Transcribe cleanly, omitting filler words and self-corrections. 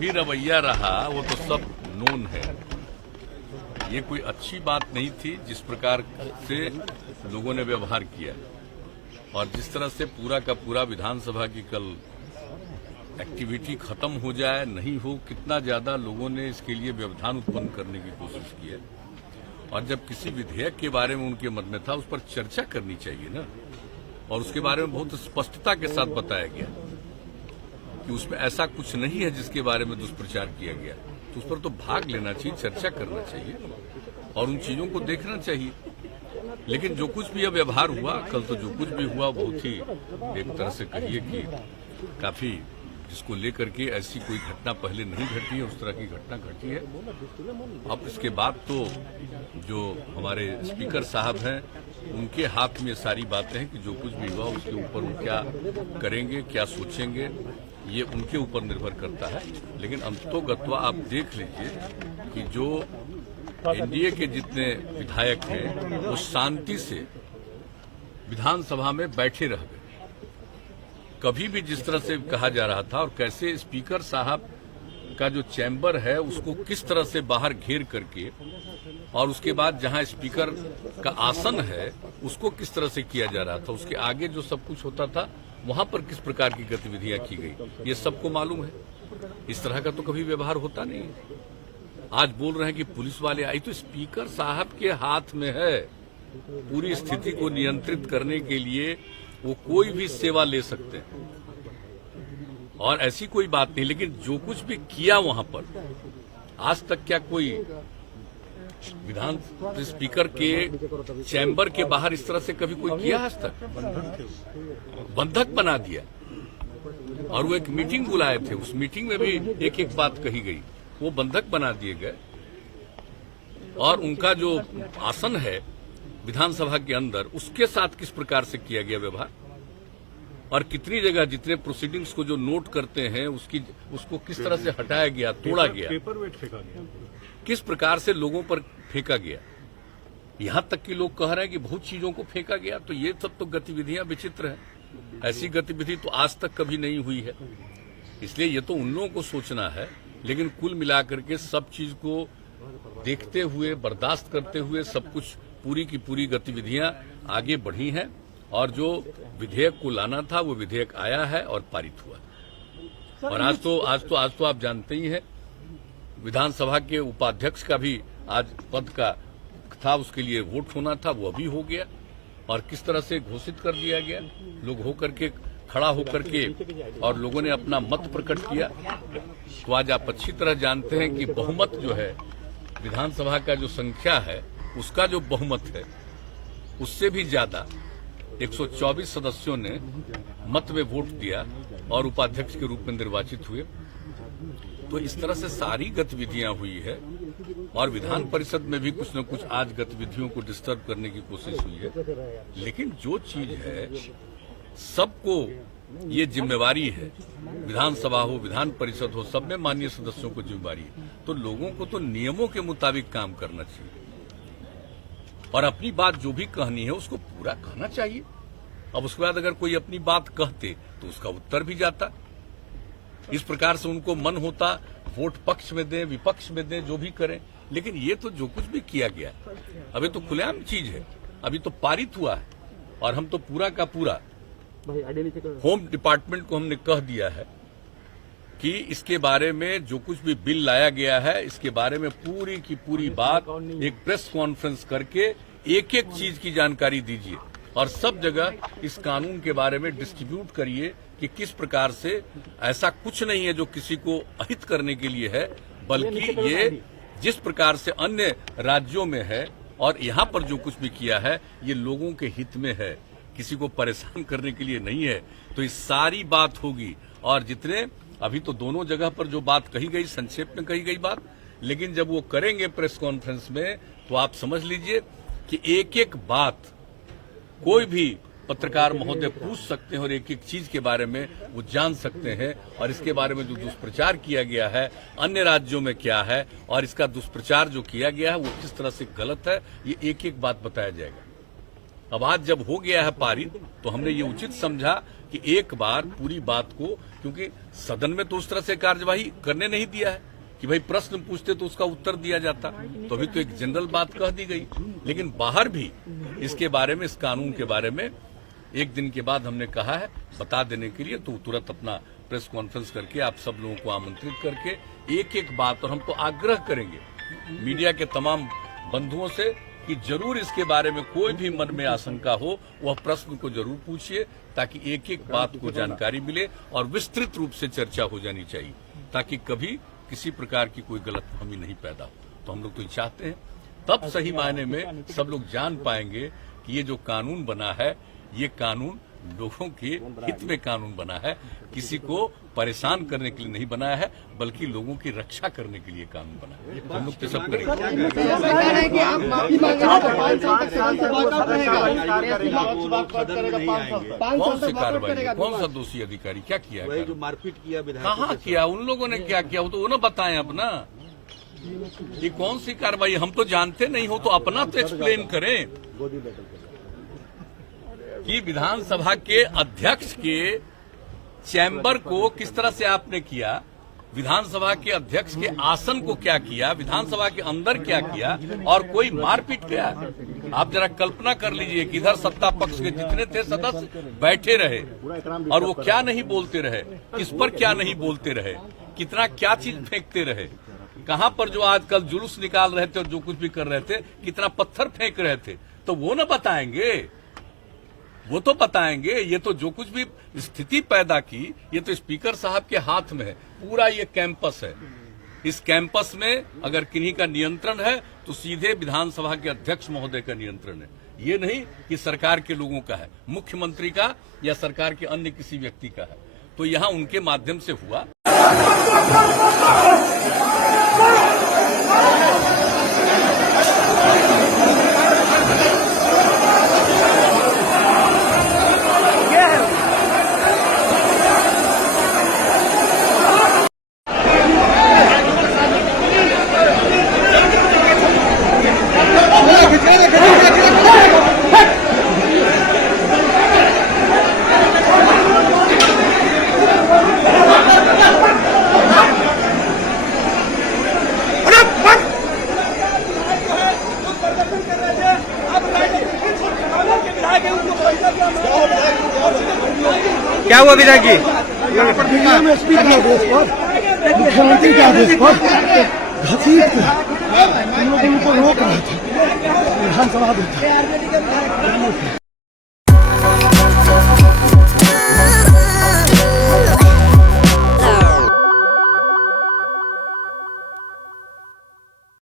भी रवैया रहा वो तो सब नोन है। ये कोई अच्छी बात नहीं थी जिस प्रकार से लोगों ने व्यवहार किया, और जिस तरह से पूरा का पूरा विधानसभा की कल एक्टिविटी खत्म हो जाए, नहीं हो, कितना ज्यादा लोगों ने इसके लिए व्यवधान उत्पन्न करने की कोशिश की है। और जब किसी विधेयक के बारे में उनके मन में था, उस पर चर्चा करनी चाहिए ना, और उसके बारे में बहुत स्पष्टता के साथ बताया गया कि उसमें ऐसा कुछ नहीं है जिसके बारे में दुष्प्रचार किया गया। तो उस पर तो भाग लेना चाहिए, चर्चा करना चाहिए और उन चीजों को देखना चाहिए। लेकिन जो कुछ भी अब व्यवहार हुआ कल, तो जो कुछ भी हुआ बहुत ही एक तरह से कहिए कि काफी, जिसको लेकर के ऐसी कोई घटना पहले नहीं घटी है, उस तरह की घटना घटी है। अब इसके बाद तो जो हमारे स्पीकर साहब हैं उनके हाथ में सारी बातें हैं कि जो कुछ भी हुआ उसके ऊपर वो क्या करेंगे, क्या सोचेंगे, ये उनके ऊपर निर्भर करता है। लेकिन अंततोगत्वा आप देख लीजिए कि जो एनडीए के जितने विधायक हैं वो शांति से विधानसभा में बैठे रह गए। कभी भी जिस तरह से कहा जा रहा था और कैसे स्पीकर साहब का जो चैम्बर है उसको किस तरह से बाहर घेर करके, और उसके बाद जहां स्पीकर का आसन है उसको किस तरह से किया जा रहा था, उसके आगे जो सब कुछ होता था वहां पर किस प्रकार की गतिविधियां की गई, ये सबको मालूम है। इस तरह का तो कभी व्यवहार होता नहीं है। आज बोल रहे हैं कि पुलिस वाले आई, तो स्पीकर साहब के हाथ में है पूरी स्थिति को नियंत्रित करने के लिए, वो कोई भी सेवा ले सकते हैं और ऐसी कोई बात नहीं। लेकिन जो कुछ भी किया वहां पर, आज तक क्या कोई विधान स्पीकर के चैम्बर के बाहर इस तरह से कभी कोई किया? आज तक बंधक बना दिया। और वो एक मीटिंग बुलाए थे, उस मीटिंग में भी एक एक बात कही गई, वो बंधक बना दिए गए। और उनका जो आसन है विधानसभा के अंदर, उसके साथ किस प्रकार से किया गया व्यवहार, और कितनी जगह जितने प्रोसीडिंग्स को जो नोट करते हैं उसको किस तरह से हटाया गया, तोड़ा गया, पेपर वेट फेंका गया, किस प्रकार से लोगों पर फेंका गया। यहां तक कि लोग कह रहे हैं कि बहुत चीजों को फेंका गया। तो ये सब तो गतिविधियां विचित्र हैं। ऐसी गतिविधि तो आज तक कभी नहीं हुई है। इसलिए ये तो उन लोगों को सोचना है। लेकिन कुल मिलाकर के सब चीज को देखते हुए, बर्दाश्त करते हुए, सब कुछ पूरी की पूरी गतिविधियां आगे बढ़ी हैं, और जो विधेयक को लाना था वो विधेयक आया है और पारित हुआ। और आज तो आप जानते ही हैं, विधानसभा के उपाध्यक्ष का भी आज पद का था, उसके लिए वोट होना था, वो अभी हो गया। और किस तरह से घोषित कर दिया गया, लोग होकर के खड़ा होकर के और लोगों ने अपना मत प्रकट किया। तो आज आप अच्छी तरह जानते हैं कि बहुमत जो है विधानसभा का, जो संख्या है उसका जो बहुमत है, उससे भी ज्यादा 124 सदस्यों ने मत में वोट दिया और उपाध्यक्ष के रूप में निर्वाचित हुए। तो इस तरह से सारी गतिविधियां हुई है, और विधान परिषद में भी कुछ न कुछ आज गतिविधियों को डिस्टर्ब करने की कोशिश हुई है। लेकिन जो चीज है, सबको ये जिम्मेवारी है, विधानसभा हो, विधान परिषद हो, सब में माननीय सदस्यों को जिम्मेवारी है। तो लोगों को तो नियमों के मुताबिक काम करना चाहिए, और अपनी बात जो भी कहनी है उसको पूरा कहना चाहिए। अब उसके बाद अगर कोई अपनी बात कहते तो उसका उत्तर भी जाता। इस प्रकार से उनको मन होता वोट पक्ष में दें, विपक्ष में दें, जो भी करें। लेकिन ये तो जो कुछ भी किया गया अभी तो खुलेआम चीज है, अभी तो पारित हुआ है। और हम तो पूरा का पूरा होम डिपार्टमेंट को हमने कह दिया है कि इसके बारे में जो कुछ भी बिल लाया गया है, इसके बारे में पूरी की पूरी बात एक प्रेस कॉन्फ्रेंस करके एक एक चीज की जानकारी दीजिए, और सब जगह इस कानून के बारे में डिस्ट्रीब्यूट करिए कि किस प्रकार से ऐसा कुछ नहीं है जो किसी को अहित करने के लिए है, बल्कि ये जिस प्रकार से अन्य राज्यों में है और यहाँ पर जो कुछ भी किया है ये लोगों के हित में है, किसी को परेशान करने के लिए नहीं है। तो इस सारी बात होगी, और जितने अभी तो दोनों जगह पर जो बात कही गई, संक्षेप में कही गई बात, लेकिन जब वो करेंगे प्रेस कॉन्फ्रेंस में तो आप समझ लीजिए कि एक एक बात कोई भी पत्रकार महोदय पूछ सकते हैं और एक एक चीज के बारे में वो जान सकते हैं। और इसके बारे में जो दुष्प्रचार किया गया है अन्य राज्यों में क्या है, और इसका दुष्प्रचार जो किया गया है वो किस तरह से गलत है, ये एक एक बात बताया जाएगा। अब आज जब हो गया है पारित, तो हमने ये उचित समझा कि एक बार पूरी बात को, क्योंकि सदन में तो उस तरह से कार्यवाही करने नहीं दिया है कि भाई प्रश्न पूछते तो उसका उत्तर दिया जाता, तो अभी तो एक जनरल बात कह दी गई। लेकिन बाहर भी इसके बारे में, इस कानून के बारे में एक दिन के बाद हमने कहा है बता देने के लिए, तो तुरंत अपना प्रेस कॉन्फ्रेंस करके आप सब लोगों को आमंत्रित करके एक एक बात, और हम तो आग्रह करेंगे मीडिया के तमाम बंधुओं से कि जरूर इसके बारे में कोई भी मन में आशंका हो वह प्रश्न को जरूर पूछिए, ताकि एक एक बात को जानकारी मिले और विस्तृत रूप से चर्चा हो जानी चाहिए, ताकि कभी किसी प्रकार की कोई गलतफहमी नहीं पैदा हो। तो हम लोग तो चाहते हैं तब सही मायने में सब लोग जान पाएंगे कि ये जो कानून बना है ये कानून लोगों के हित में कानून बना है, किसी को परेशान करने के लिए नहीं बनाया है, बल्कि लोगों की रक्षा करने के लिए कानून बना है। हम लोग तो सब करेंगे। कौन सी कार्रवाई, कौन सा दोषी अधिकारी, क्या किया है? जो मारपीट किया विधायक, कहाँ किया, उन लोगों ने क्या किया वो तो वो ना बताएं अपना। ये कौन सी कार्रवाई, हम तो जानते नहीं हो तो अपना तो एक्सप्लेन करें कि विधानसभा के अध्यक्ष के चैम्बर को किस तरह से आपने किया, विधानसभा के अध्यक्ष के आसन को क्या किया, विधानसभा के अंदर क्या किया, और कोई मारपीट किया। आप जरा कल्पना कर लीजिए कि इधर सत्ता पक्ष के जितने थे सदस्य बैठे रहे और वो क्या नहीं बोलते रहे, किस पर क्या नहीं बोलते रहे, कितना क्या चीज फेंकते रहे, कहां पर जो आजकल जुलूस निकाल रहे थे और जो कुछ भी कर रहे थे, कितना पत्थर फेंक रहे थे, तो वो न बताएंगे, वो तो बताएंगे। ये तो जो कुछ भी स्थिति पैदा की, ये तो स्पीकर साहब के हाथ में है। पूरा ये कैंपस है, इस कैंपस में अगर किन्हीं का नियंत्रण है तो सीधे विधानसभा के अध्यक्ष महोदय का नियंत्रण है, ये नहीं कि सरकार के लोगों का है, मुख्यमंत्री का या सरकार के अन्य किसी व्यक्ति का है। तो यहाँ उनके माध्यम से हुआ। क्या हुआ विधायक जी? मुख्यमंत्री के आदेश पर घसीट के हम लोगों को रोक रहे थे विधानसभा में।